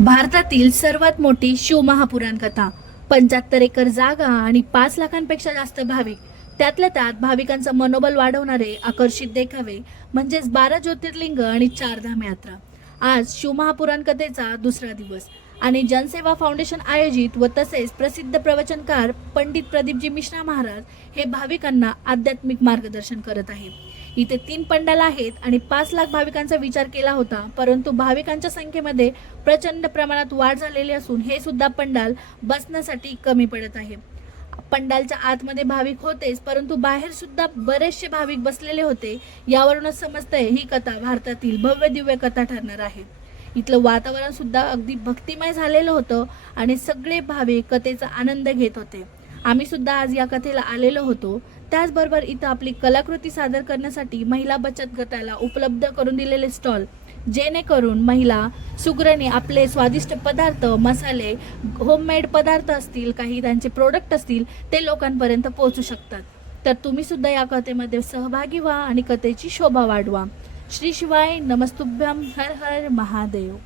भारतातील सर्वात मोठी शिवमहापुराण कथा, 75 एकर जागा आणि 5 लाखांपेक्षा जास्त भाविक, त्यातल्या त्यात भाविकांचं मनोबल वाढवणारे आकर्षित देखावे म्हणजेच 12 ज्योतिर्लिंग आणि 4 धाम यात्रा. आज शिवमहापुराण कथेचा दुसरा दिवस आणि जनसेवा फाउंडेशन आयोजित व तसेच प्रसिद्ध प्रवचनकार पंडित प्रदीपजी मिश्रा महाराज हे भाविकांना आध्यात्मिक मार्गदर्शन करत आहे. इथे 3 पंडाल आहेत आणि 5 लाख भाविकांचा विचार केला होता, परंतु भाविकांच्या संख्येमध्ये प्रचंड प्रमाणात वाढ झालेली असून हे सुद्धा पंडाल बसण्यासाठी कमी पडत आहे. पंडालच्या आतमध्ये भाविक होतेच, परंतु बाहेर सुद्धा बरेचसे भाविक बसलेले होते. यावरूनच समजतंय ही कथा भारतातील भव्य दिव्य कथा ठरणार आहे. इथलं वातावरण सुद्धा अगदी भक्तिमय झालेलं होतं आणि सगळे भाविक कथेचा आनंद घेत होते. आम्ही सुद्धा आज या कथेला आलेलो होतो. त्याचबरोबर इथं आपली कलाकृती सादर करण्यासाठी महिला बचत गटाला उपलब्ध करून दिलेले स्टॉल, जेणेकरून महिला सुगरणी आपले स्वादिष्ट पदार्थ, मसाले, होममेड पदार्थ असतील, काही त्यांचे प्रोडक्ट असतील, ते लोकांपर्यंत पोहोचू शकतात. तर तुम्ही सुद्धा या कथेमध्ये सहभागी व्हा आणि कथेची शोभा वाढवा. श्री शिवाय नमस्तुभ्यम. हर हर महादेव.